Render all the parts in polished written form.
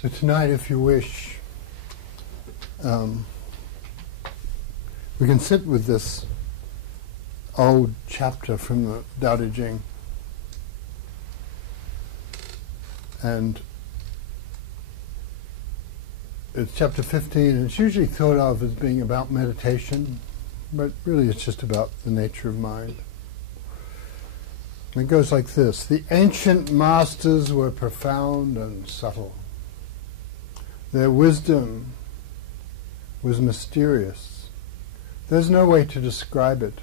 So tonight, if you wish, we can sit with this old chapter from the Tao Te Ching, and it's chapter 15, and it's usually thought of as being about meditation, but really it's just about the nature of mind. And it goes like this: the ancient masters were profound and subtle. Their wisdom was mysterious. There's no way to describe it.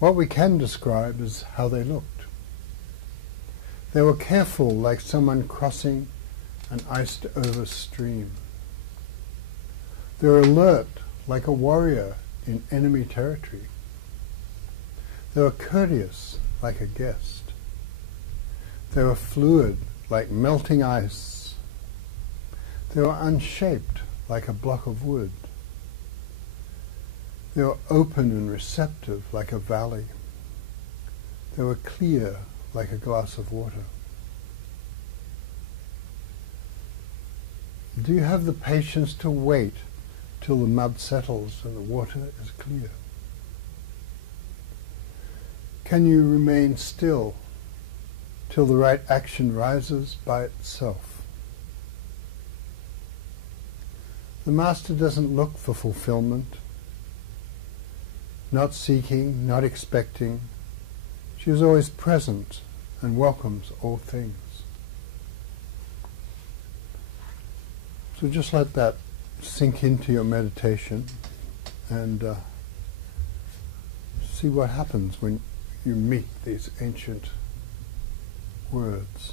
What we can describe is how they looked. They were careful, like someone crossing an iced-over stream. They were alert, like a warrior in enemy territory. They were courteous, like a guest. They were fluid, like melting ice. They were unshaped, like a block of wood. They were open and receptive, like a valley. They were clear, like a glass of water. Do you have the patience to wait till the mud settles and the water is clear? Can you remain still till the right action rises by itself? The Master doesn't look for fulfillment, not seeking, not expecting. She is always present and welcomes all things. So just let that sink into your meditation and see what happens when you meet these ancient words.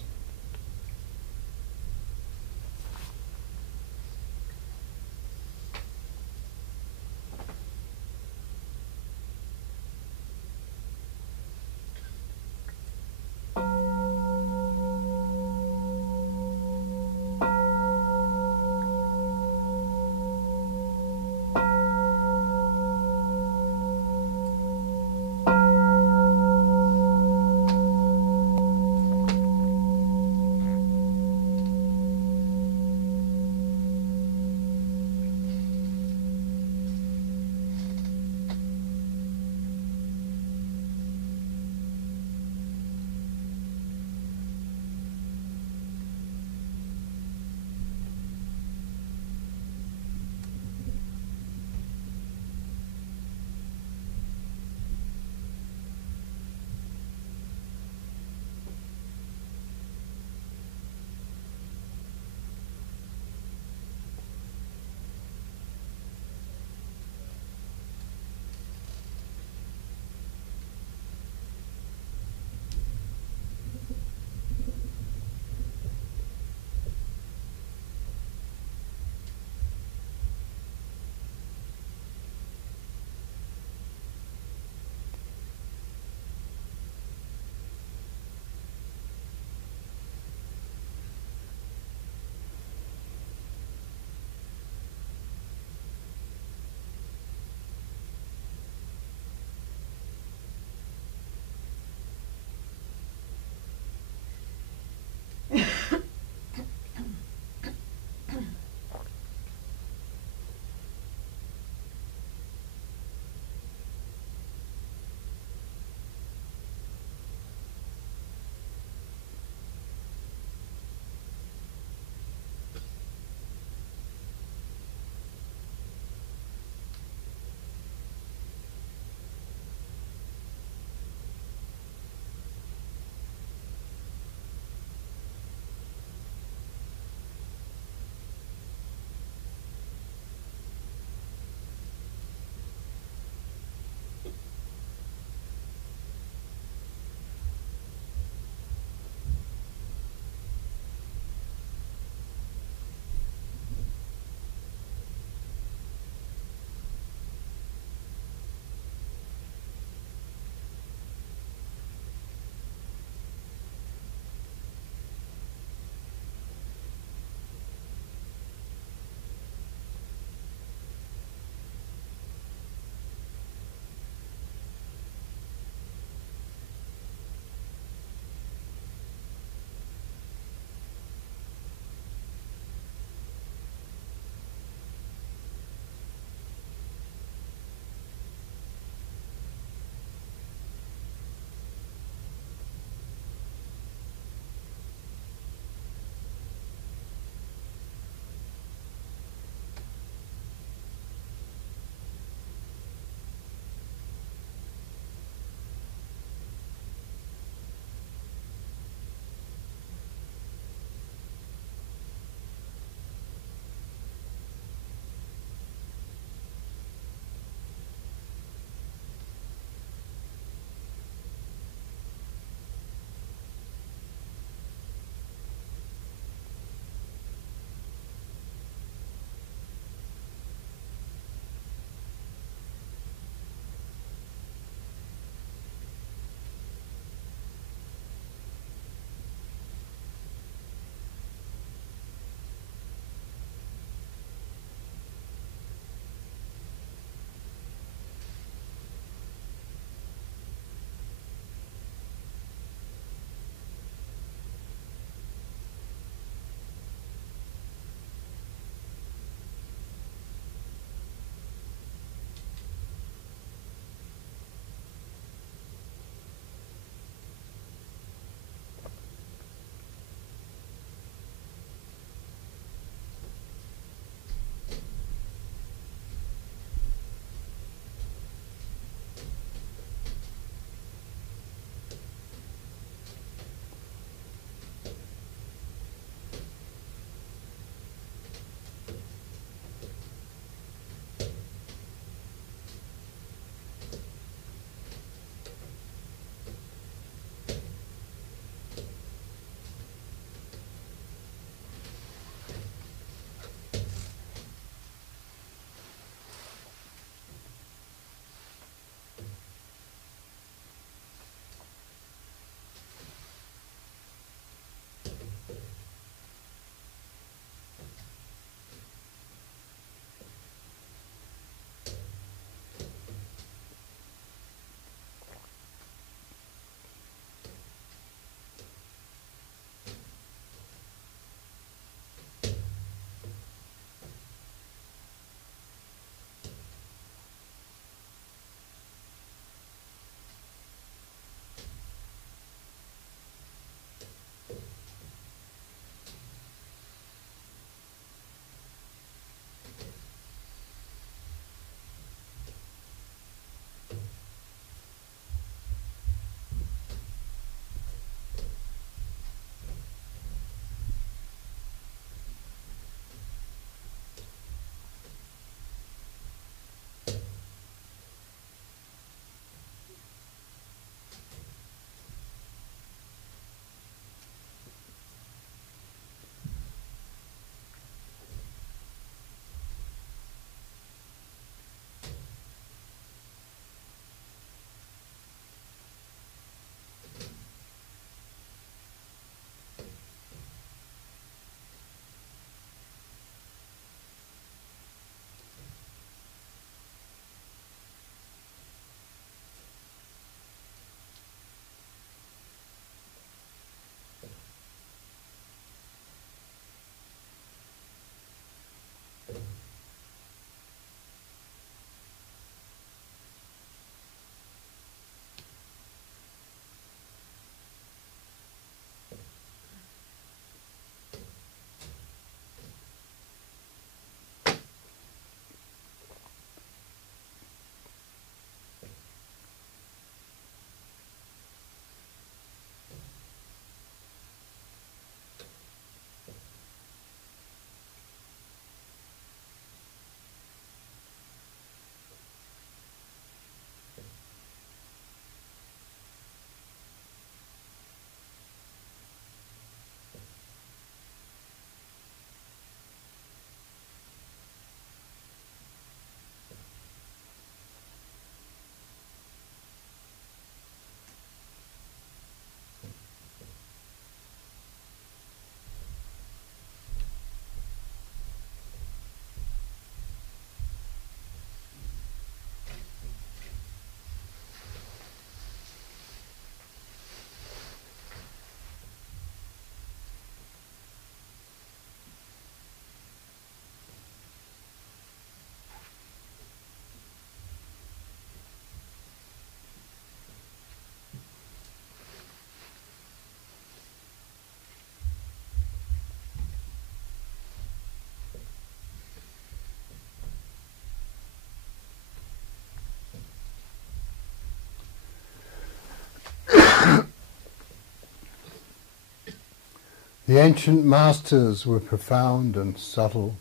The ancient masters were profound and subtle.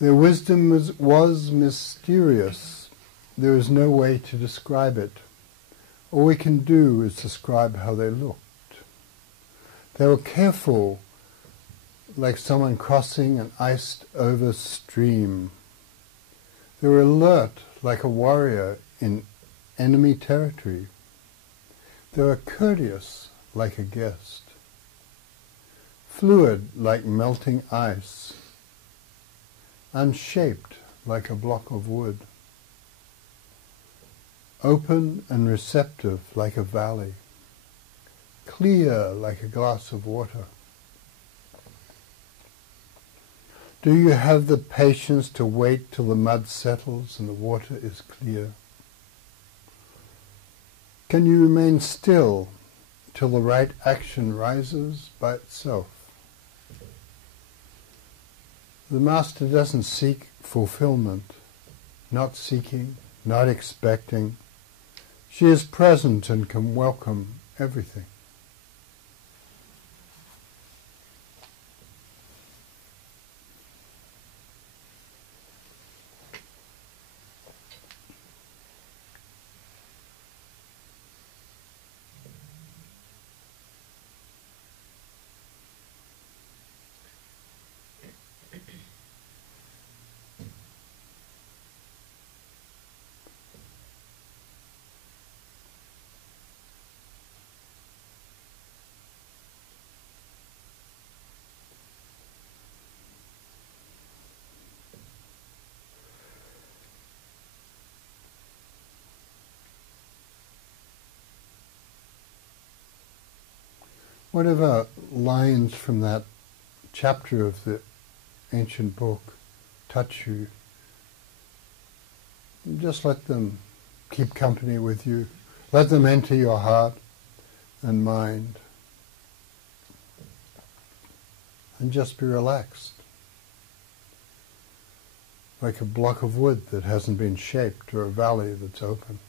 Their wisdom was mysterious. There is no way to describe it. All we can do is describe how they looked. They were careful, like someone crossing an iced-over stream. They were alert, like a warrior in enemy territory. They were courteous, like a guest. Fluid, like melting ice. Unshaped, like a block of wood. Open and receptive, like a valley. Clear, like a glass of water. Do you have the patience to wait till the mud settles and the water is clear? Can you remain still till the right action rises by itself? The Master doesn't seek fulfillment, not seeking, not expecting. She is present and can welcome everything. Whatever lines from that chapter of the ancient book touch you, just let them keep company with you. Let them enter your heart and mind. And just be relaxed, like a block of wood that hasn't been shaped or a valley that's open.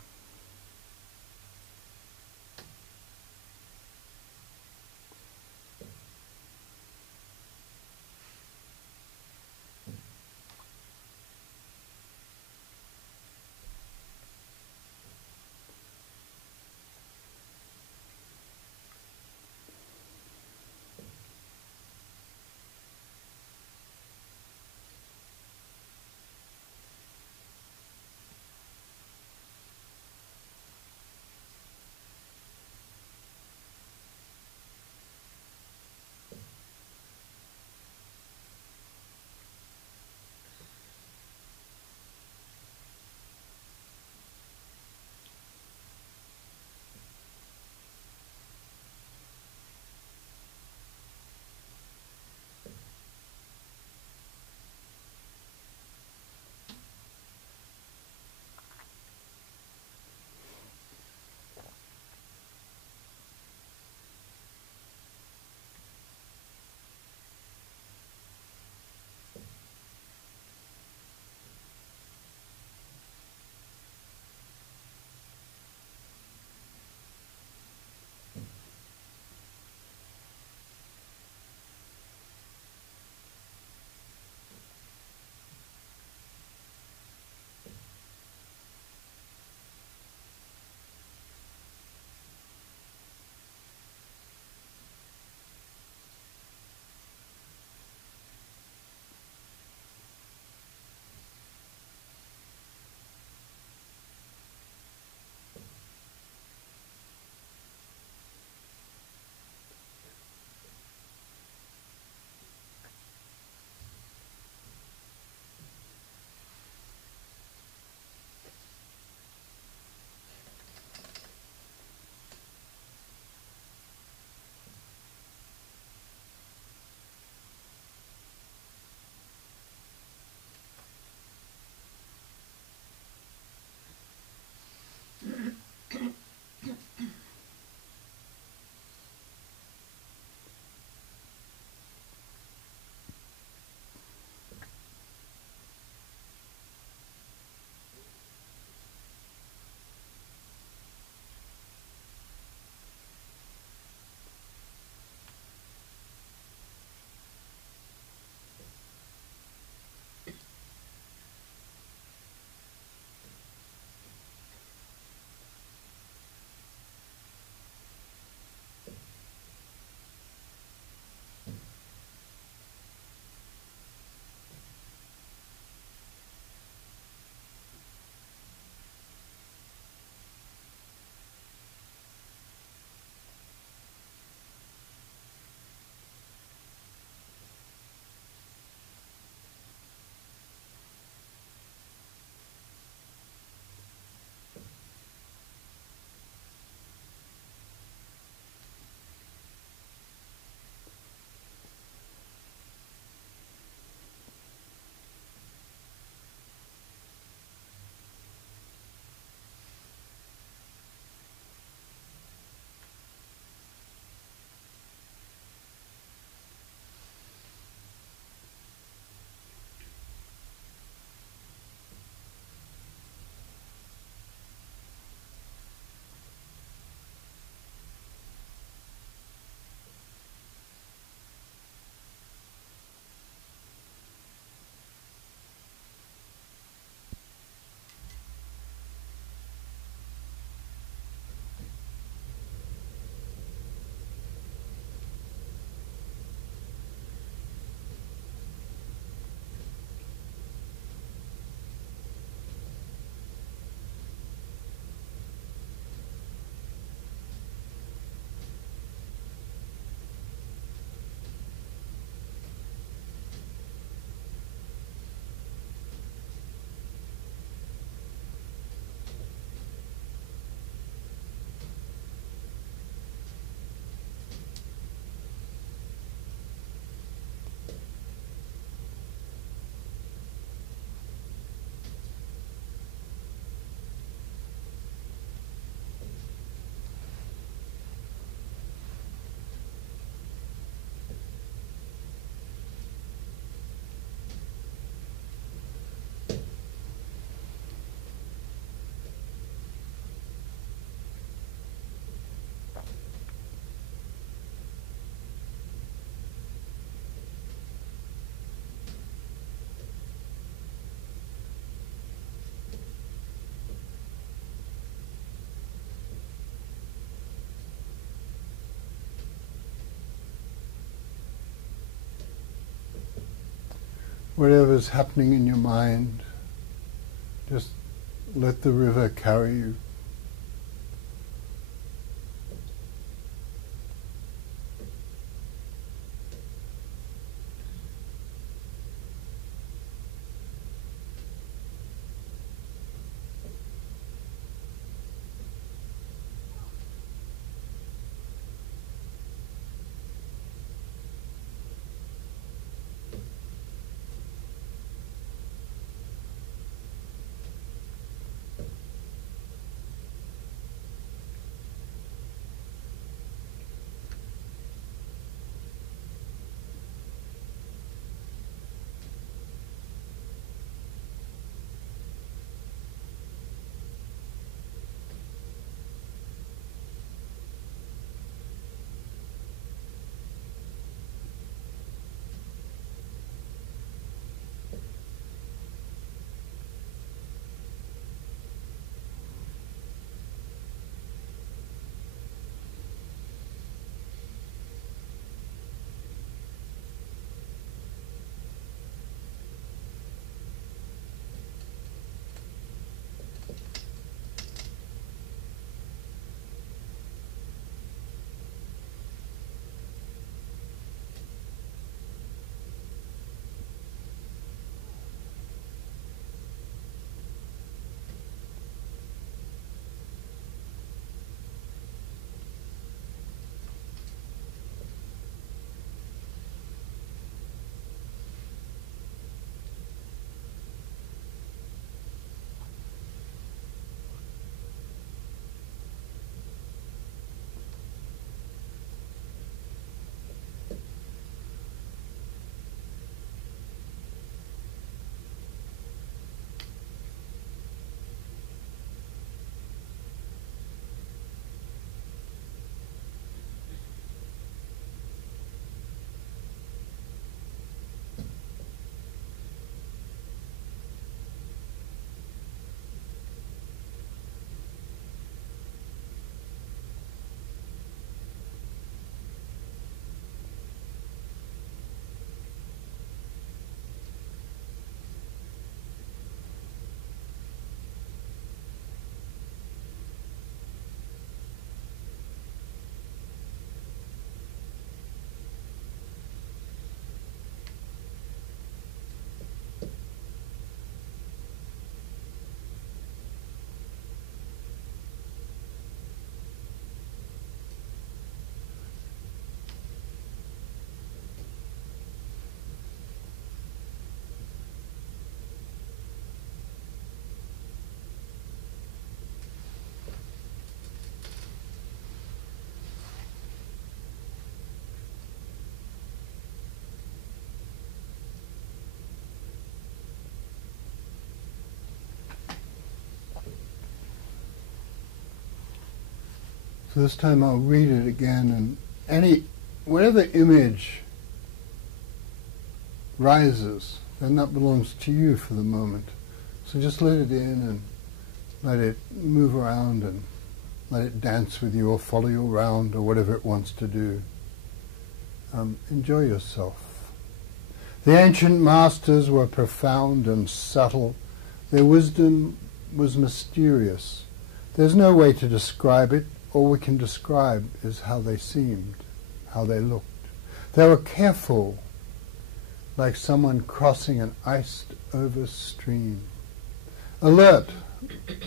whatever's happening in your mind, just let the river carry you. So this time I'll read it again, and whatever image rises, then that belongs to you for the moment. So just let it in and let it move around and let it dance with you or follow you around or whatever it wants to do. Enjoy yourself. The ancient masters were profound and subtle. Their wisdom was mysterious. There's no way to describe it. All we can describe is how they seemed, how they looked. They were careful, like someone crossing an iced-over stream. Alert,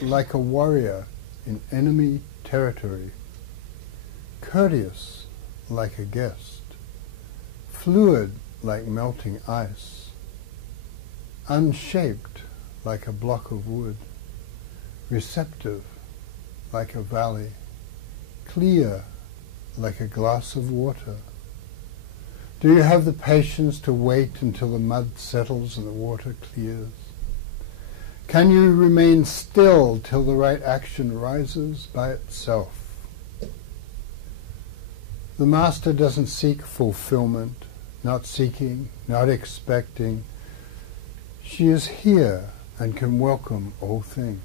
like a warrior in enemy territory. Courteous, like a guest. Fluid, like melting ice. Unshaped, like a block of wood. Receptive, like a valley. Clear, like a glass of water. Do you have the patience to wait until the mud settles and the water clears? Can you remain still till the right action rises by itself? The Master doesn't seek fulfillment, not seeking, not expecting. She is here and can welcome all things.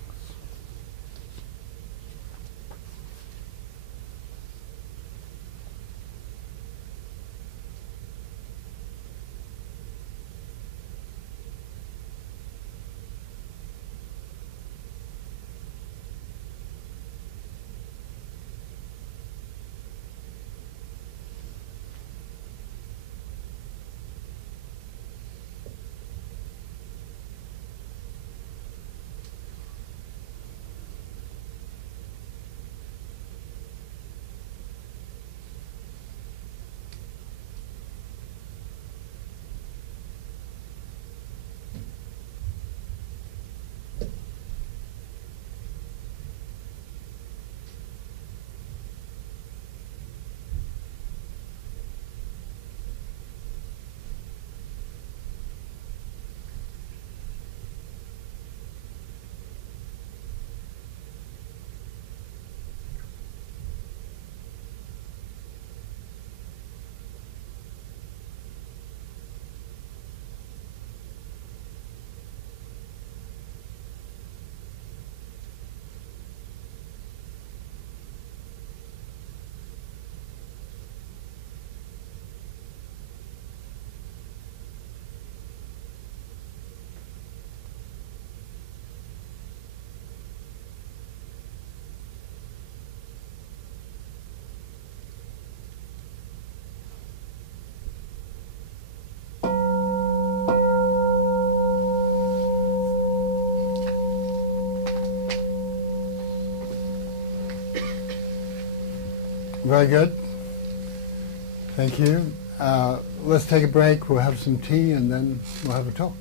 Very good. Thank you. Let's take a break. We'll have some tea and then we'll have a talk.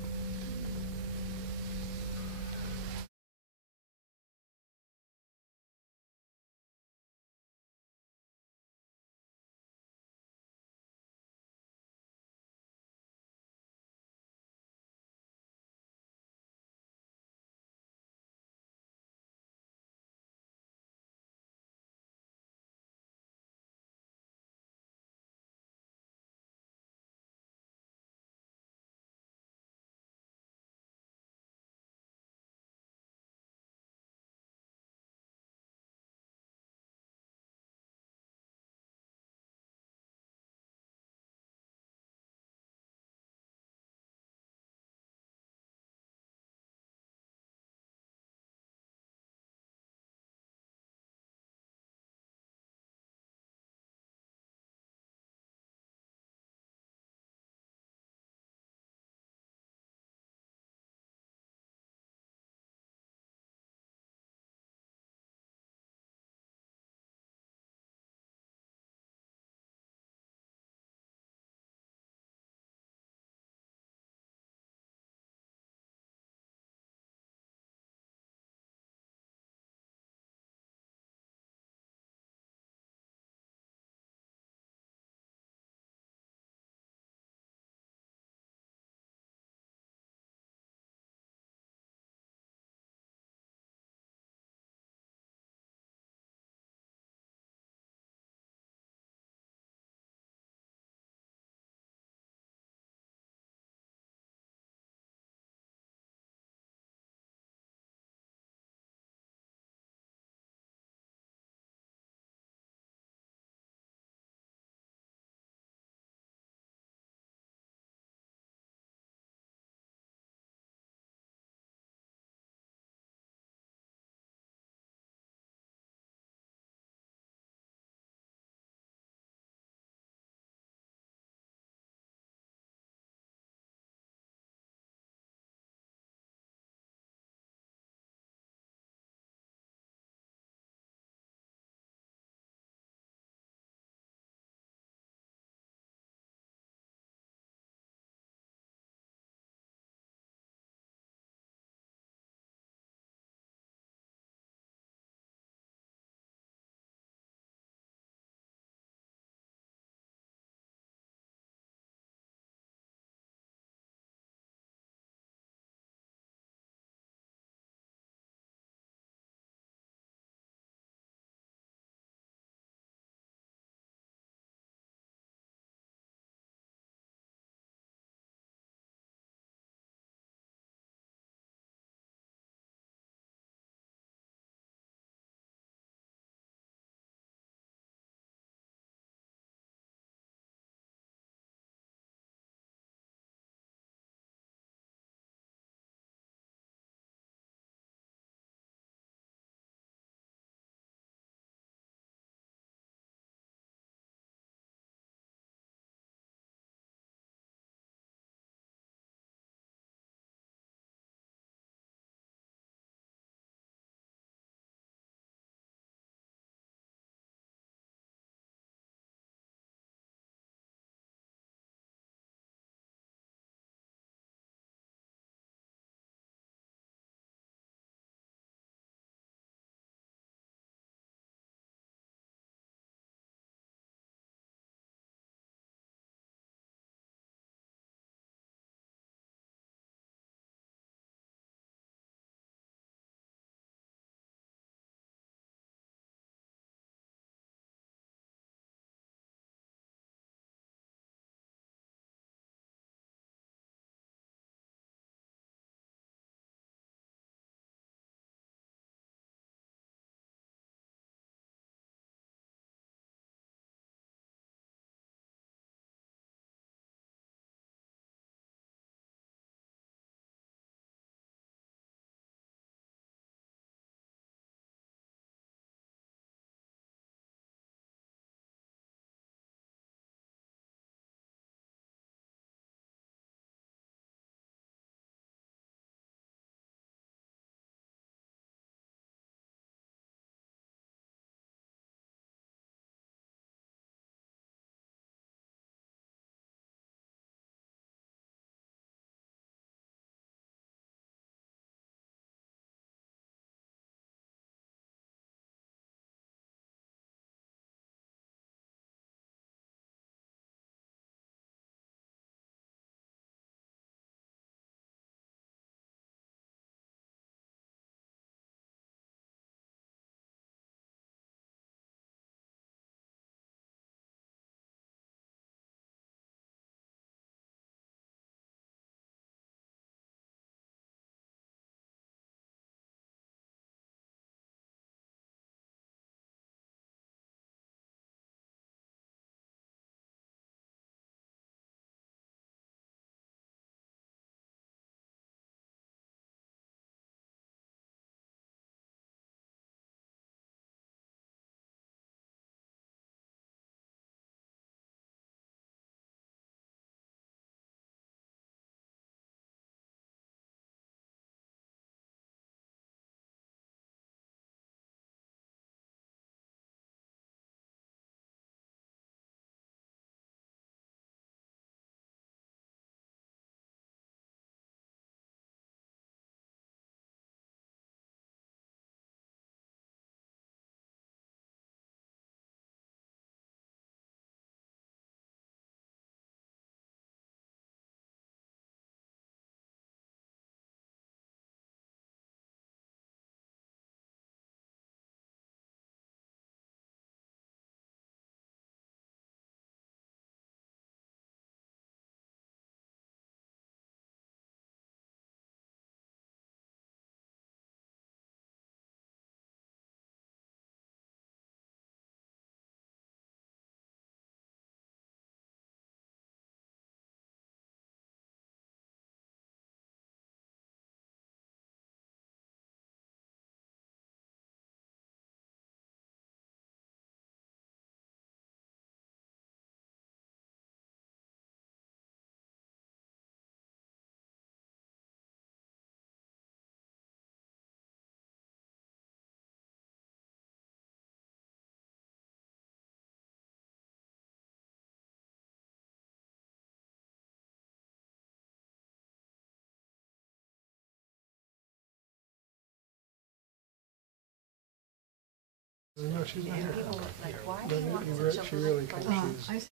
No, she's not here. People were like, why No, do you want such she a really black confused. light?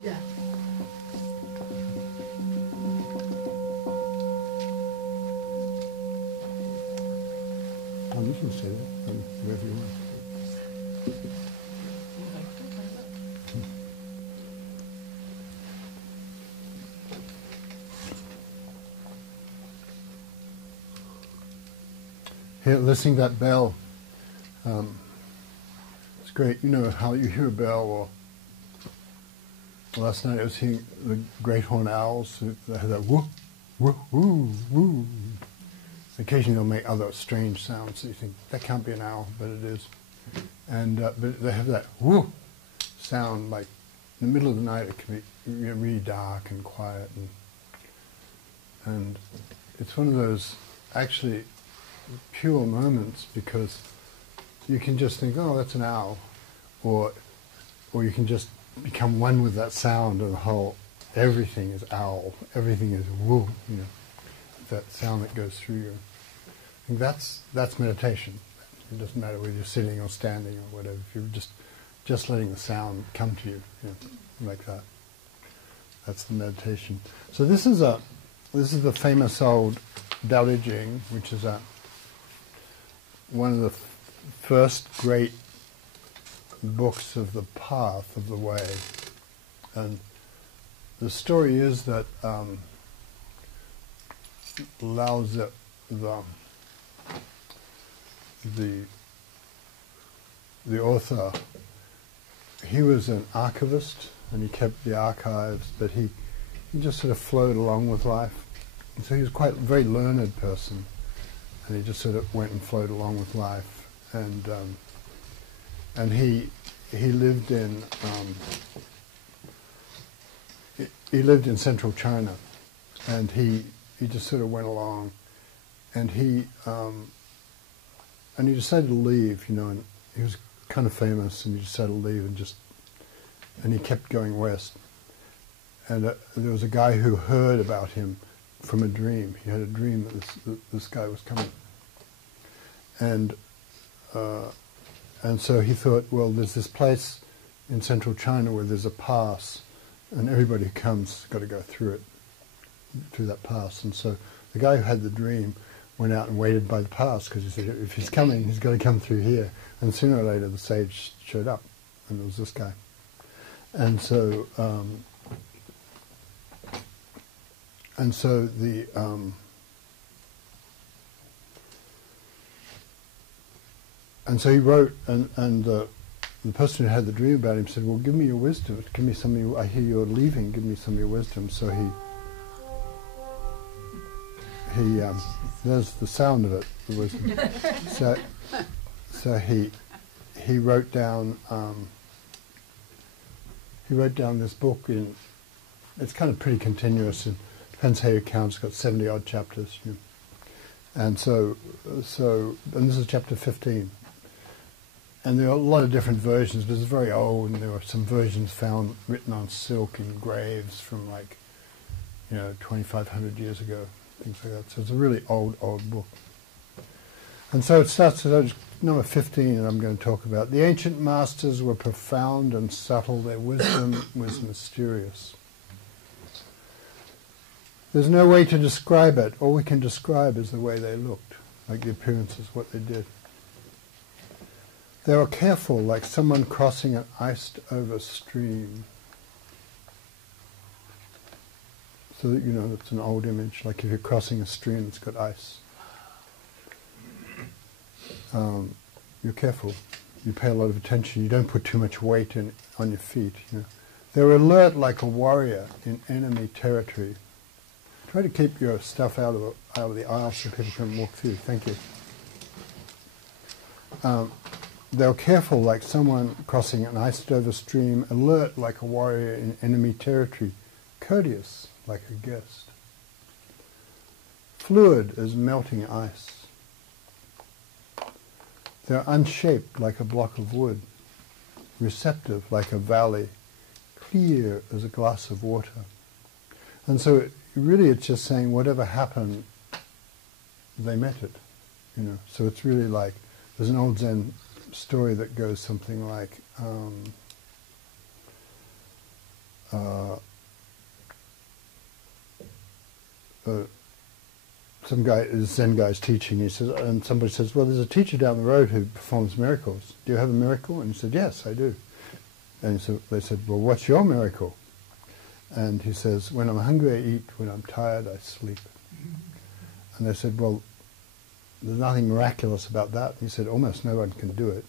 Yeah. Oh, you can say that wherever you want. Here, listening to that bell, it's great. You know how you hear a bell, or last night I was hearing the great horned owls. They have that woo, woo, woo, woo. Occasionally they'll make other strange sounds. So you think, that can't be an owl, but it is. And but they have that woo sound, like in the middle of the night. It can be really dark and quiet, and it's one of those actually pure moments, because you can just think, oh, that's an owl, or you can just become one with that sound, and the whole everything is owl, everything is woo, you know, that sound that goes through you. I think that's meditation. It doesn't matter whether you're sitting or standing or whatever. If you're just letting the sound come to you, you know, like that. That's the meditation. So this is the famous old Tao Te Ching, which is one of the first great books of the path of the way. And the story is that Lao Tzu, the author, he was an archivist, and he kept the archives, but he just sort of flowed along with life. And so he was quite a very learned person, and he just sort of went and flowed along with life. And he lived in central China, and he just sort of went along, and he decided to leave, you know, and he was kind of famous, and he decided to leave, and he kept going west. And there was a guy who heard about him from a dream. He had a dream that this guy was coming, and so he thought, well, there's this place in central China where there's a pass, and everybody who comes has got to go through that pass. And so the guy who had the dream went out and waited by the pass, because he said, if he's coming, he's got to come through here. And sooner or later the sage showed up, and it was this guy. And so he wrote, and the person who had the dream about him said, well, give me your wisdom. Give me some of your, I hear you're leaving, give me some of your wisdom. So there's the sound of it, the wisdom. So he wrote down this book it's kind of pretty continuous, and depends how you count. It's got 70 odd chapters, you know. And and this is chapter 15. And there are a lot of different versions, but it's very old, and there were some versions found written on silk in graves from 2,500 years ago, things like that. So it's a really old book. And so it starts at number 15, and I'm going to talk about the ancient masters were profound and subtle, their wisdom was mysterious. There's no way to describe it. All we can describe is the way they looked, like the appearances, what they did. They were careful, like someone crossing an iced-over stream. So that, you know, it's an old image, like if you're crossing a stream that's got ice. You're careful. You pay a lot of attention. You don't put too much weight on your feet. You know. They were alert like a warrior in enemy territory. Try to keep your stuff out of the aisle so people can walk through. Thank you. They were careful like someone crossing an iced-over stream, alert like a warrior in enemy territory, courteous like a guest, fluid as melting ice. They're unshaped like a block of wood, receptive like a valley, clear as a glass of water. And so really it's just saying whatever happened, they met it, So it's really like, there's an old Zen story that goes something like, some guy, Zen guy's teaching, he says, and somebody says, well, there's a teacher down the road who performs miracles. Do you have a miracle? And he said, yes, I do. And so they said, well, what's your miracle? And he says, when I'm hungry, I eat. When I'm tired, I sleep. And they said, well, there's nothing miraculous about that. And he said, almost no one can do it.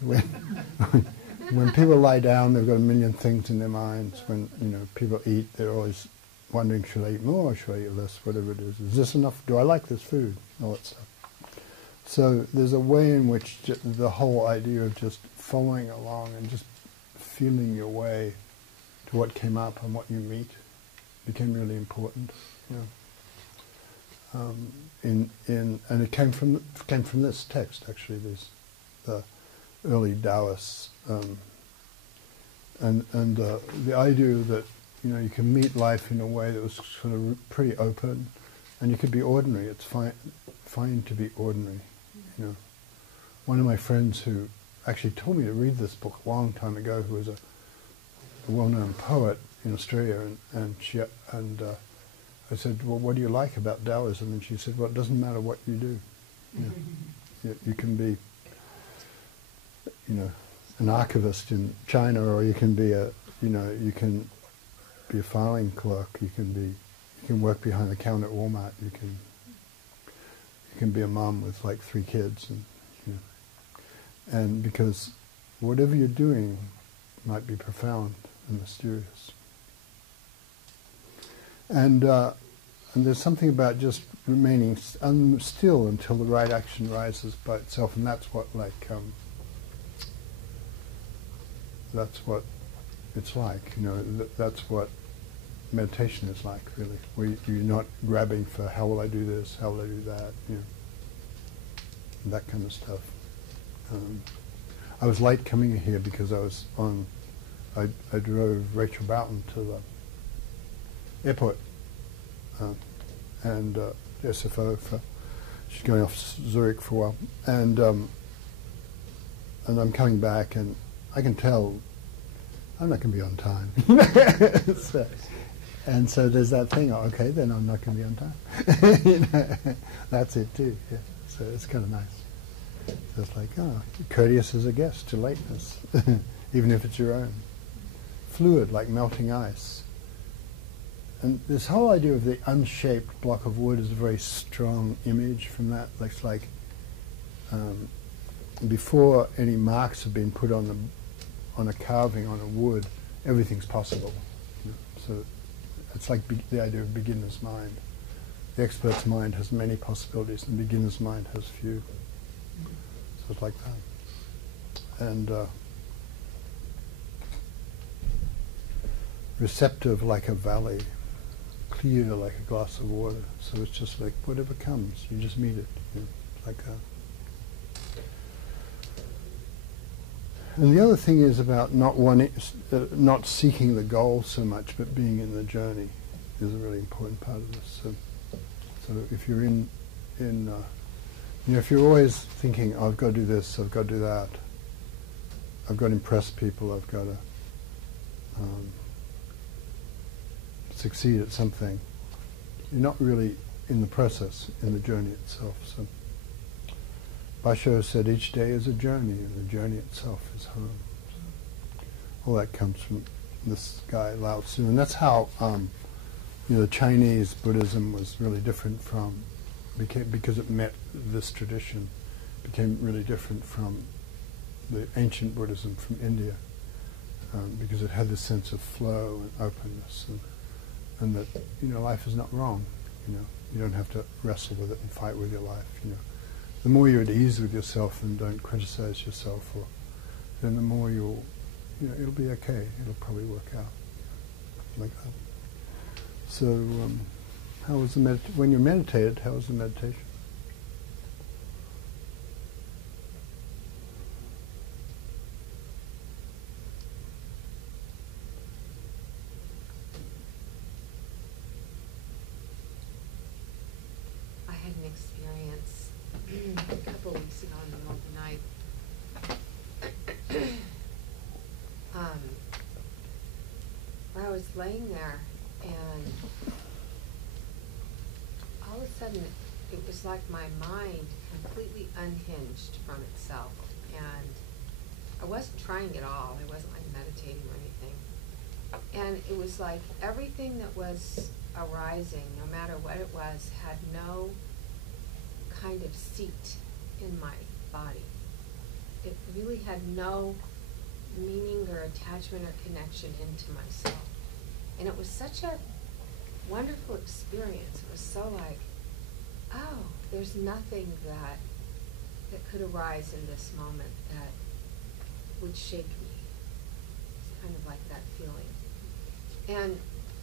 When people lie down, they've got a million things in their minds. When people eat, they're always wondering, should I eat more, or should I eat less, whatever it is. Is this enough? Do I like this food? All that stuff. So there's a way in which the whole idea of just following along and just feeling your way to what came up and what you meet became really important. And it came from this text, actually. The early Taoists, and the idea that you can meet life in a way that was sort of pretty open, and you could be ordinary. It's fine to be ordinary. One of my friends who actually told me to read this book a long time ago, who was a well-known poet in Australia, and I said, well, what do you like about Taoism? And she said, well, it doesn't matter what you do. You can be, an archivist in China, or you can be you can be a filing clerk. You can work behind the counter at Walmart. You can be a mom with like 3 kids, and because whatever you're doing might be profound and mysterious. And there's something about just remaining still until the right action rises by itself, and that's what it's like. That's what meditation is like, really. Where you're not grabbing for how will I do this, how will I do that, and that kind of stuff. I was late coming here because I drove Rachel Boughton to the airport, and SFO she's going off to Zurich for a while, and I'm coming back, and I can tell I'm not going to be on time. So there's that thing. Okay, then I'm not going to be on time. That's it too. Yeah. So it's kind of nice. So it's like, courteous as a guest to lateness, even if it's your own. Fluid, like melting ice. And this whole idea of the unshaped block of wood is a very strong image from that. It's like before any marks have been put on a carving on a wood, everything's possible. So it's like the idea of beginner's mind. The expert's mind has many possibilities, and the beginner's mind has few. So it's like that. And receptive like a valley, clear like a glass of water. So it's just like whatever comes, you just meet it. Like that. And the other thing is about not seeking the goal so much, but being in the journey is a really important part of this. So if you're if you're always thinking, I've got to do this, I've got to do that, I've got to impress people, I've got to succeed at something, you're not really in the process, in the journey itself. So Basho said each day is a journey, and the journey itself is home. So all that comes from this guy Lao Tzu, and that's how the Chinese Buddhism was really different from, because it met this tradition, became really different from the ancient Buddhism from India, because it had this sense of flow and openness, and that life is not wrong. You don't have to wrestle with it and fight with your life. The more you're at ease with yourself and don't criticize yourself, then the more it'll be okay. It'll probably work out like that. So, how was when you meditated? How was the meditation? had an experience a couple weeks ago in the middle of the night. Where I was laying there, and all of a sudden it was like my mind completely unhinged from itself, and I wasn't trying at all. I wasn't like meditating or anything. And it was like everything that was arising, no matter what it was, had no kind of seat in my body. It really had no meaning or attachment or connection into myself. And it was such a wonderful experience. It was so like, oh, there's nothing that could arise in this moment that would shake me. It's kind of like that feeling. And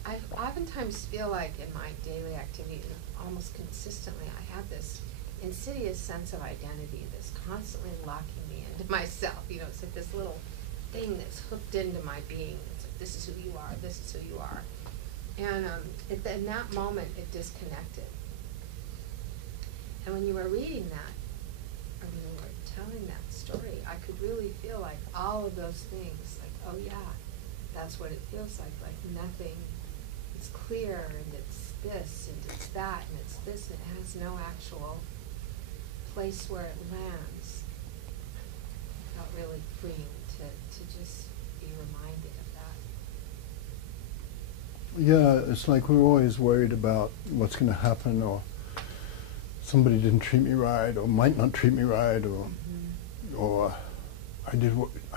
I oftentimes feel like in my daily activity, almost consistently, I have this insidious sense of identity that's constantly locking me into myself. You know, it's like this little thing that's hooked into my being. It's like, this is who you are, this is who you are. And in that moment, it disconnected. And when you were reading that, or when you were telling that story, I could really feel like all of those things, like, oh yeah, that's what it feels like nothing, it's clear, and it's this, and it's that, and it's this, and it has no actual place where it lands. It felt really freeing to just be reminded of that. Yeah, it's like we're always worried about what's going to happen, or somebody didn't treat me right, or might not treat me right, or I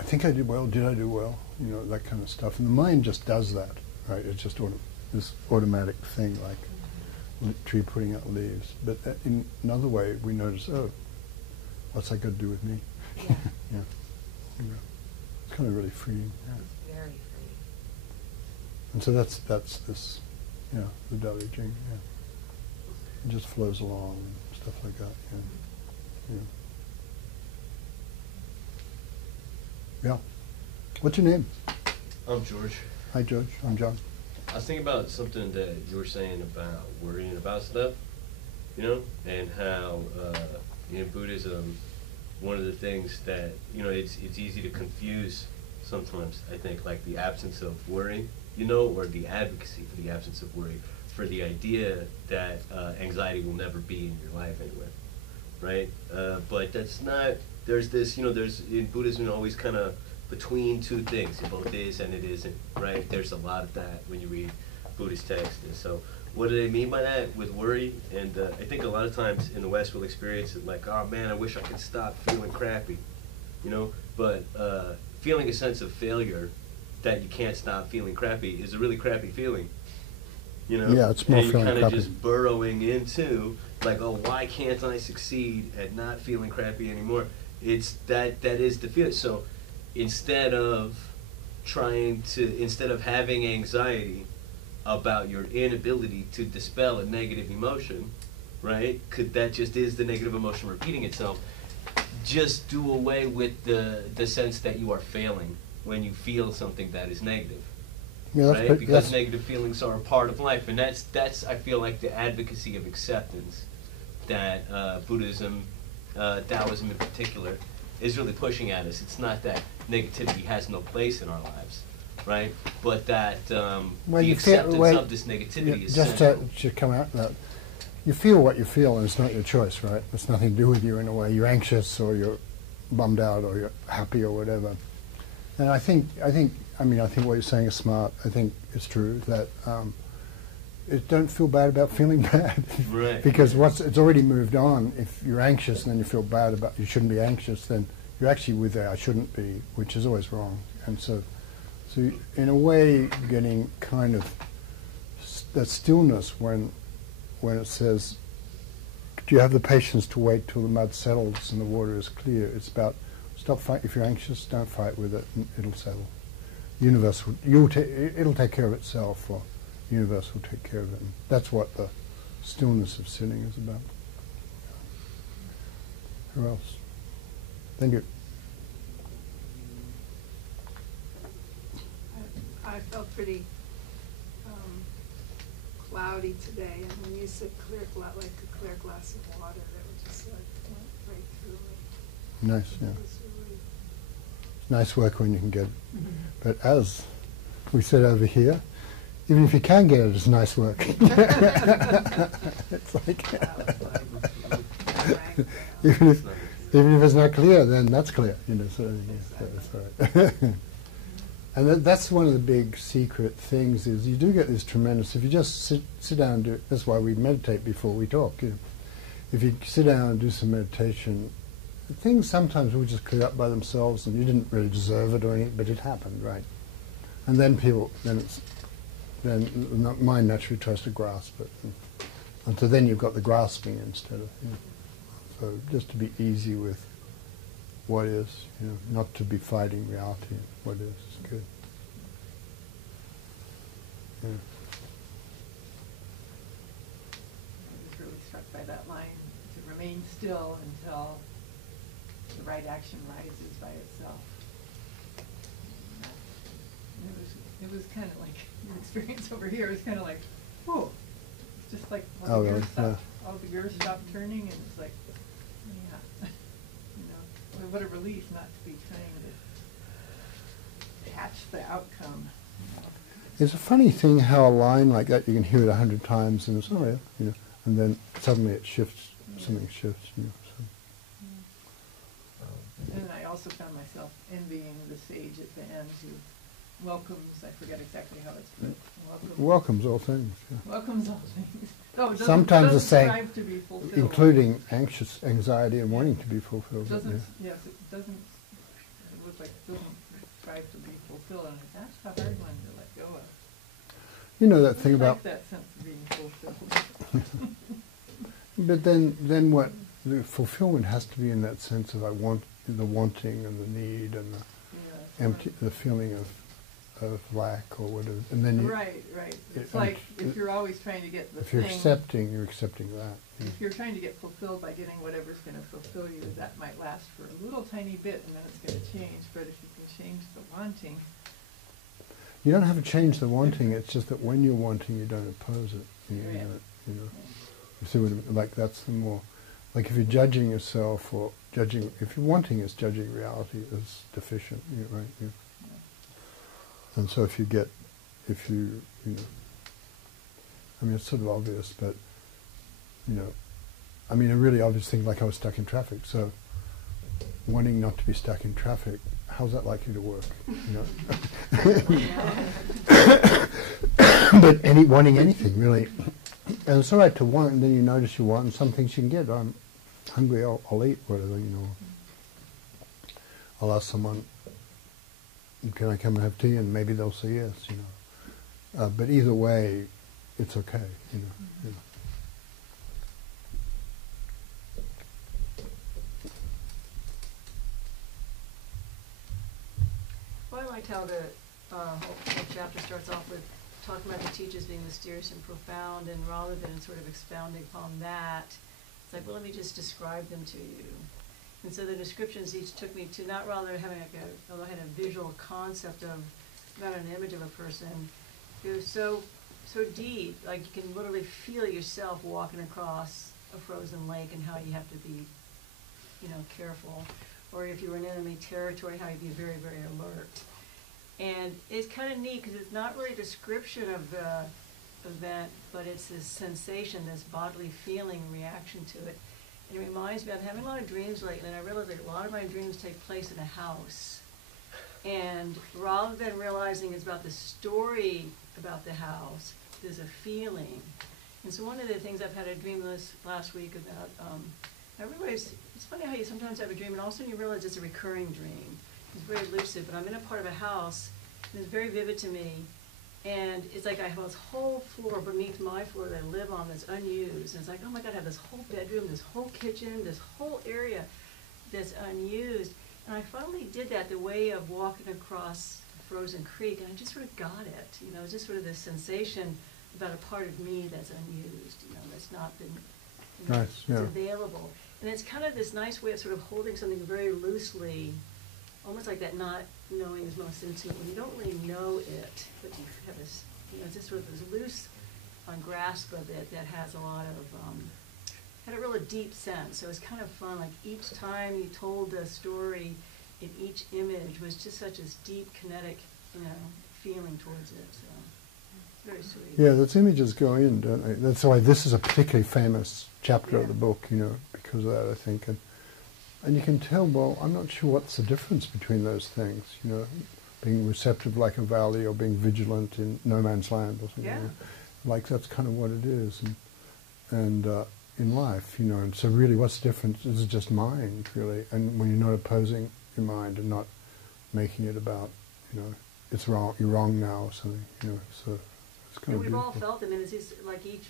think I did well, did I do well? You know, that kind of stuff. And the mind just does that, right? It's just this automatic thing, like tree putting out leaves. But in another way, we notice, oh, what's that got to do with me? Yeah. Yeah. It's kind of really freeing. Yeah. It's very freeing. And so that's this, the Dali Ching. Yeah. It just flows along and stuff like that. Yeah. Yeah. What's your name? I'm George. Hi, George. I'm John. I was thinking about something that you were saying about worrying about stuff, and how in Buddhism, one of the things that, it's easy to confuse sometimes, I think, like the absence of worry, or the advocacy for the absence of worry, for the idea that anxiety will never be in your life anyway, right? But that's not, there's this, there's in Buddhism always kind of between two things. It both is and it isn't, right? There's a lot of that when you read Buddhist texts. And so what do they mean by that with worry? And I think a lot of times in the West we'll experience it like, oh man, I wish I could stop feeling crappy, But feeling a sense of failure that you can't stop feeling crappy is a really crappy feeling, Yeah, it's more and feeling you're kind of crappy. just burrowing into like, oh, why can't I succeed at not feeling crappy anymore? It's that is the feeling. So instead of having anxiety about your inability to dispel a negative emotion, right? That just is the negative emotion repeating itself. Just do away with the sense that you are failing when you feel something that is negative. Yeah, right? Because negative feelings are a part of life, and that's I feel like the advocacy of acceptance that Buddhism, Taoism in particular, is really pushing at us. It's not that negativity has no place in our lives, right? But that the acceptance of this negativity is just to come out that you feel what you feel, and it's not your choice, right? It's nothing to do with you in a way. You're anxious, or you're bummed out, or you're happy, or whatever. And I think what you're saying is smart. I think it's true that don't feel bad about feeling bad, right? Because it's already moved on. If you're anxious and then you feel bad about you shouldn't be anxious, then you're actually with I shouldn't be, which is always wrong. And so in a way, getting kind of that stillness when it says, do you have the patience to wait till the mud settles and the water is clear? It's about stop fight. If you're anxious, don't fight with it, and it'll settle. Universe, it'll take care of itself, or the universe will take care of it. And that's what the stillness of sitting is about. Who else? Thank you. I felt pretty cloudy today, and when you said clear, like a clear glass of water, that would just like went right through me. Nice, yeah. It was really Nice work when you can get it. But as we said over here, even if you can get it, it's nice work. It's like even if it's not clear, then that's clear. You know, so yeah, that's right. And that's one of the big secret things is you do get this tremendous. If you just sit down and do it, that's why we meditate before we talk. You know, if you sit down and do some meditation, things sometimes will just clear up by themselves, and you didn't really deserve it or anything, but it happened, right? And then then the mind naturally tries to grasp it, and so then you've got the grasping instead of. You know, so just to be easy with what is, you know, not to be fighting reality. What is good. Yeah. I was really struck by that line, to remain still until the right action rises by itself. And it was kind of like your experience over here. It was kind of like, whoa. It's just like all the gears stopped, all the gears stopped turning, and it's like, yeah. You know, what a relief not to be trying to catch the outcome. You know. It's a funny thing how a line like that, you can hear it 100 times and it's, oh yeah, you know, and then suddenly it shifts, something shifts, you know. So. And I also found myself envying the sage at the end who welcomes, I forget exactly how it's put. Welcomes all things. Yeah. Welcomes all things. Oh, sometimes the same, strive to be fulfilled. including anxiety and wanting to be fulfilled. Doesn't, yeah. Yes, it doesn't, it looks like it doesn't strive to be fulfilled, and that's a hard one to let go of. You know that thing I about... like that sense of being fulfilled. But then what, the fulfillment has to be in that sense of I want, the wanting and the need and the empty, the feeling of lack or whatever. And then you, right. It's like if you're always trying to get the if you're thing, you're accepting that. Yeah. if you're trying to get fulfilled by getting whatever's going to fulfill you, that might last for a little tiny bit and then it's going to change. But if you can change the wanting, you don't have to change the wanting. It's just that when you're wanting, you don't oppose it. You know. You see what I mean? Like that's the more, like if you're judging yourself or judging, if you're wanting is judging reality as deficient, right? Yeah. And so if you know, I mean it's sort of obvious, but you know, I mean a really obvious thing, like I was stuck in traffic, so wanting not to be stuck in traffic, how's that likely to work? You know? But wanting anything really. And it's all right to want, and then you notice you want, and some things you can get. I'm hungry, I'll eat, whatever, you know. I'll ask someone, can I come and have tea? And maybe they'll say yes, you know. But either way, it's okay, you know. You know. Well, I liked how the whole chapter starts off with talking about the teachers being mysterious and profound, and rather than sort of expounding upon that, it's like, well, let me just describe them to you. And so the descriptions each took me to not rather having like although I had a visual concept of, not an image of a person, it was so deep, like you can literally feel yourself walking across a frozen lake and how you have to be, you know, careful. Or if you were in enemy territory, how you'd be very, very alert. And it's kind of neat because it's not really a description of the event, but it's this sensation, this bodily feeling reaction to it. And it reminds me, I'm having a lot of dreams lately, and I realize that a lot of my dreams take place in a house. And rather than realizing it's about the story about the house, there's a feeling. And so one of the things I've had a dream last week about, I realized, it's funny how you sometimes have a dream and all of a sudden you realize it's a recurring dream. It's very lucid, but I'm in a part of a house, and it's very vivid to me. And it's like I have this whole floor beneath my floor that I live on that's unused. And it's like, oh my God, I have this whole bedroom, this whole kitchen, this whole area that's unused. And I finally did that, the way of walking across a frozen creek, and I just sort of got it. You know, just sort of this sensation about a part of me that's unused, you know, that's not been, you know, nice, it's available. And it's kind of this nice way of sort of holding something very loosely, almost like that not knowing is most intimate, when you don't really know it, but you have this, you know, just sort of this loose grasp of it that has a lot of, had a really deep sense. So it was kind of fun, like each time you told the story in each image was just such a deep kinetic, feeling towards it, so it's very sweet. Yeah, those images go in, don't they? That's why this is a particularly famous chapter of the book, because of that, I think. And you can tell, well, I'm not sure what's the difference between those things, being receptive like a valley or being vigilant in no man's land or something. Yeah. Like that's kind of what it is. And in life, and so really what's the difference is just mind, really. And when you're not opposing your mind and not making it about, it's wrong, you're wrong now or something, so it's kind of we've all beautiful. felt them, and it's just like each,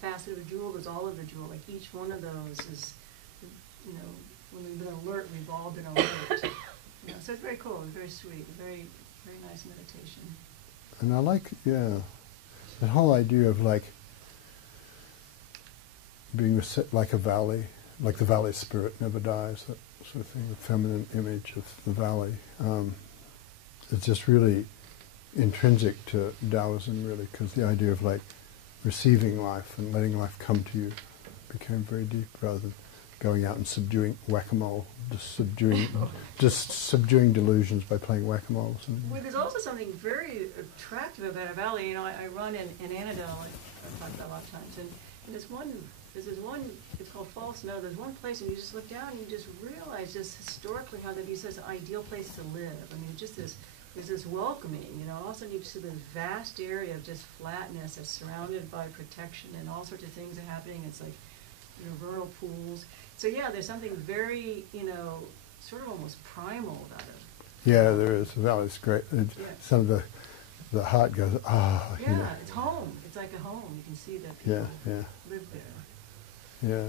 facet of a jewel is all of the jewel. Like each one of those is, when we've been alert, we've all been alert. So it's very cool, very sweet, very, very nice meditation. And I like, the whole idea of like being like a valley, like the valley spirit never dies, that sort of thing, the feminine image of the valley. It's just really intrinsic to Taoism, really, because the idea of like receiving life and letting life come to you became very deep, rather than going out and subduing whack-a-mole, just subduing delusions by playing whack-a-mole. Well, there's also something very attractive about a valley. I run in Annandale, like I've talked about a lot of times, and there's this one, it's called False Snow. There's one place, and you just look down and you just realize just historically how that'd be such an ideal place to live. I mean, there's this welcoming, all of a sudden you see this vast area of just flatness that's surrounded by protection and all sorts of things are happening. It's like, vernal pools. So yeah, there's something very, sort of almost primal about it. Yeah, there is. The valley's great. Some of the heart goes, Yeah, it's home. It's like a home. You can see that people live there. Yeah.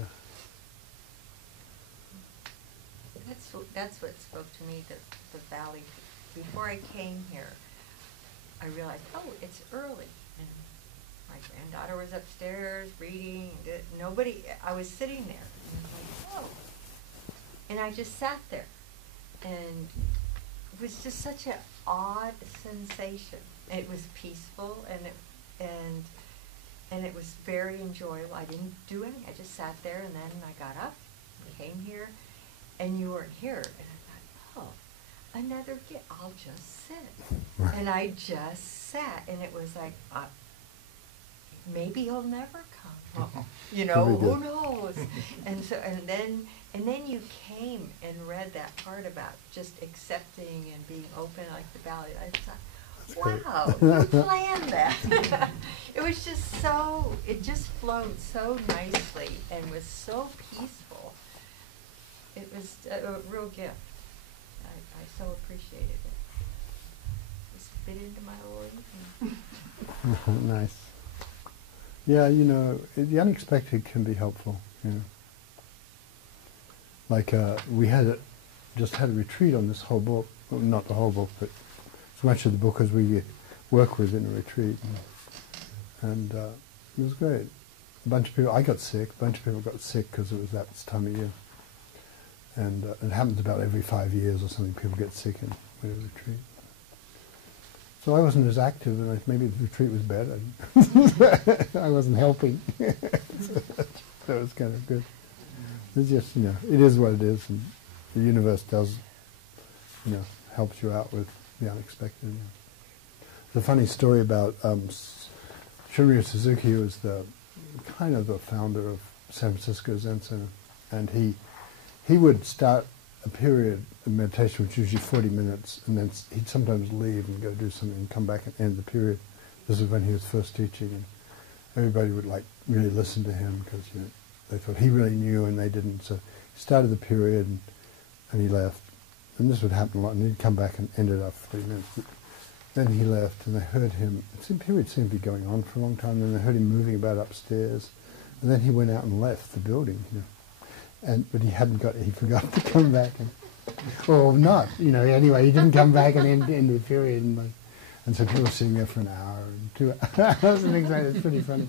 That's what spoke to me, the valley. Before I came here, I realized, it's early. And my granddaughter was upstairs reading. I was sitting there. And I was like, and I just sat there. And it was just such an odd sensation. It was peaceful, and it was very enjoyable. I didn't do anything. I just sat there, and then I got up, came here, and you weren't here. And I thought, another gift. I'll just sit. Right. And I just sat, and it was like, maybe he'll never come. Who knows? and then you came and read that part about just accepting and being open like the valley. I thought, wow, you planned that. It was just it just flowed so nicely and was so peaceful. It was a real gift. I so appreciated it. Just fit into my little evening. Nice. Yeah, the unexpected can be helpful. Like we just had a retreat on this whole book. Well, not the whole book, but as much of the book as we work with in a retreat. And it was great. A bunch of people, I got sick, a bunch of people got sick because it was that time of year. And it happens about every 5 years or something, people get sick in a retreat. So I wasn't as active, and maybe the retreat was better. I wasn't helping. So it was kind of good. It's just, it is what it is, and the universe does, helps you out with the unexpected. There's a funny story about Shunryu Suzuki, who was the founder of San Francisco Zen Center, and he would start a period of meditation, which was usually 40 minutes, and then he'd sometimes leave and go do something and come back and end the period. This was when he was first teaching, and everybody would really listen to him because they thought he really knew and they didn't. So he started the period and he left. And this would happen a lot, and he'd come back and ended up 40 minutes. But then he left, and they heard him. The period seemed to be going on for a long time. Then they heard him moving about upstairs, and then he went out and left the building. But he forgot to come back, or not. Anyway, he didn't come back and end the period, and so people were sitting there for an hour and 2 hours and things like that. It's pretty funny.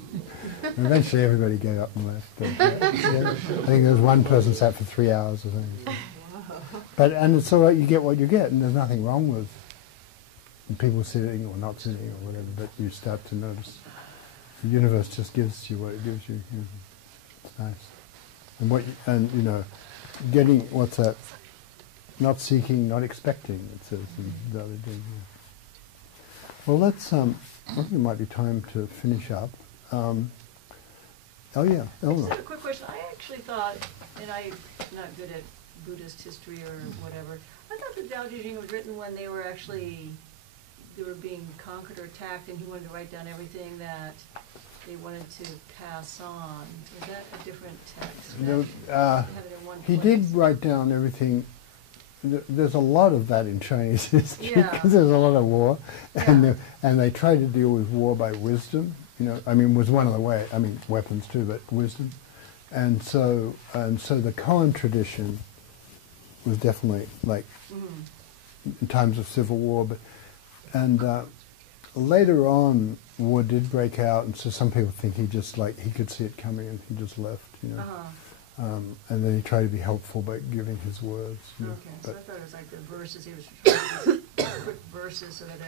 And eventually, everybody gave up and left. I think there was one person sat for 3 hours or something. And it's all right, you get what you get, and there's nothing wrong with people sitting or not sitting or whatever, but you start to notice The universe just gives you what it gives you. It's nice. And you know, getting, what's that? Not seeking, not expecting, it says in the other day. Well, let's, I think it might be time to finish up. Oh yeah, Just Eleanor. have a quick question. I actually thought, and I'm not good at Buddhist history or whatever, I thought the Tao Te Ching was written when they were being conquered or attacked, and he wanted to write down everything that they wanted to pass on. Is that a different text? They have it in one He place. did write down everything. There's a lot of that in Chinese history Yeah. because there's a lot of war, and Yeah. they try to deal with war by wisdom. You know, I mean, was one of the way. I mean, weapons too, but wisdom. And so the Koan tradition was definitely like in times of civil war, and later on war did break out, and so some people think he could see it coming and he just left. You know. And then he tried to be helpful by giving his words. You know, Okay, so I but thought it was like the verses, he was trying to quick verses so that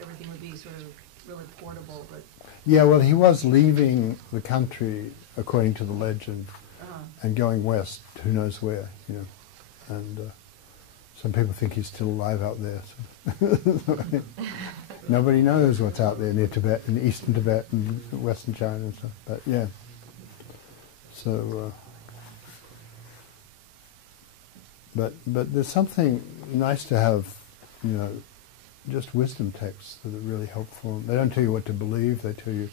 everything would be sort of really portable, but, yeah, well, he was leaving the country according to the legend and going west, who knows where, you know. And some people think he's still alive out there. So nobody knows what's out there near Tibet, in eastern Tibet and western China and stuff. But yeah, so. But there's something nice to have, you know, just wisdom texts that are really helpful. They don't tell you what to believe. They tell you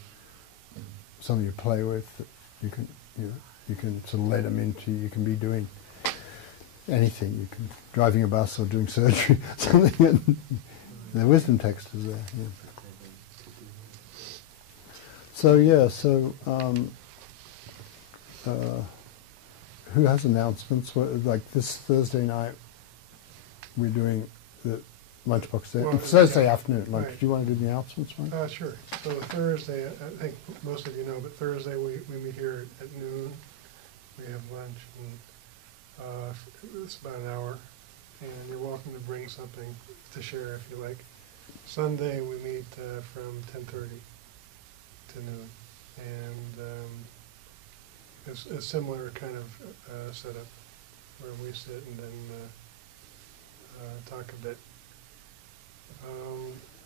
something you play with that you can sort of let them into. You can be doing anything. You can driving a bus or doing surgery. Something. The wisdom text is there. Yeah. So who has announcements? Like this Thursday night, we're doing the lunchbox there. Well, Thursday afternoon at lunch. right. Do you want to do the announcements, Mike? Sure. So Thursday, I think most of you know, but Thursday we meet here at noon. We have lunch, and it's about an hour, and you're welcome to bring something to share if you like. Sunday we meet from 10:30 to noon, and it's a similar kind of setup where we sit and then talk a bit.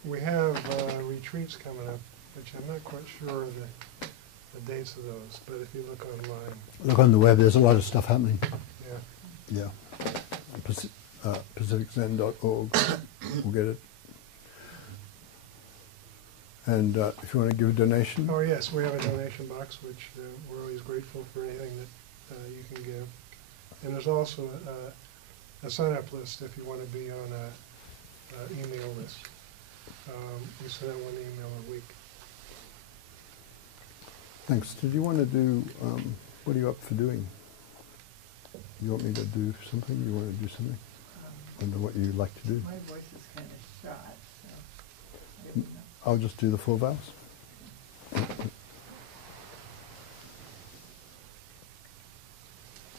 We have retreats coming up, which I'm not quite sure the dates of those, but if you look online. Look on the web. There's a lot of stuff happening. Yeah. Yeah. PacificZen.org. We'll get it. And if you want to give a donation. Oh yes, we have a donation box, which we're always grateful for anything that you can give. And there's also a sign-up list if you want to be on a email list. We send out one email a week. Thanks. Did you want to do, what are you up for doing? You want me to do something? You want to do something? I don't know what you'd like to do. My voice is kind of shot, so I don't know. I'll just do the 4 vows. I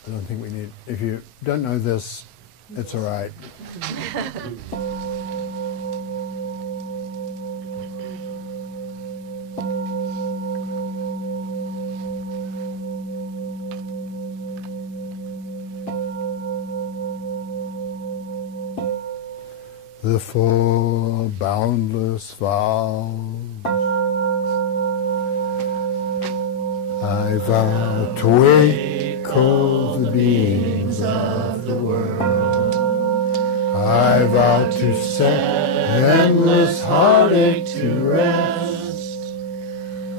don't think we need, if you don't know this, it's all right. The 4 boundless vows. I vow to wake all the beings of the world. I vow to set endless heartache to rest.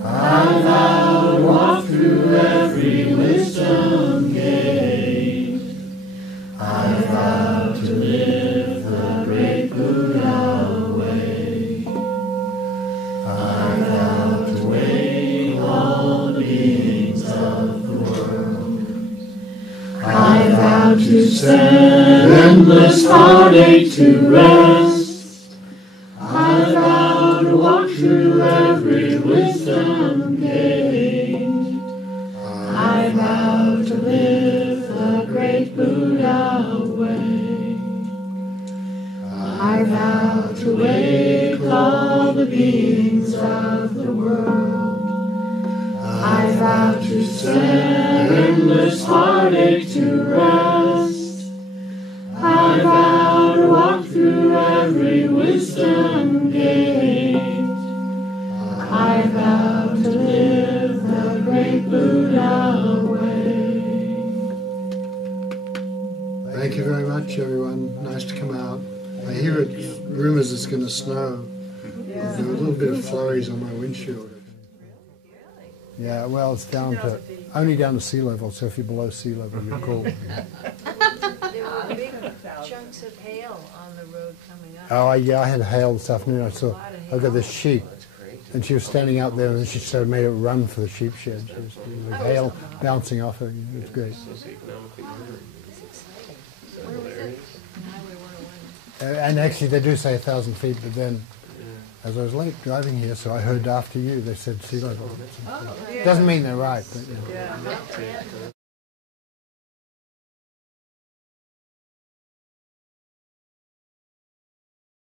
I vow to walk through every wisdom gate. I vow to live the great Buddha way. I vow to wake all the beings of the world. I vow to set endless heartache to rest. I vow to walk through every wisdom gate. I vow to live the great Buddha way. I vow to wake all the beings of the world. endless heartache to rest. I vow to walk through every wisdom gate. I vow to live the great Buddha way. Thank you very much, everyone. Nice to come out. I hear rumors it's going to snow. There's a little bit of flurries on my windshield. Yeah, well, it's only down to sea level, so if you're below sea level, you're cool. There were big chunks of hail on the road coming up. Oh, yeah, I had hail this afternoon. I got this sheep, and she was standing out there, and she sort of made it run for the sheep shed. She was, with hail bouncing off her. It was great. And actually, they do say 1,000 feet, but then, as I was late driving here, so I heard after you, they said sea level. Doesn't mean they're right, but, you know.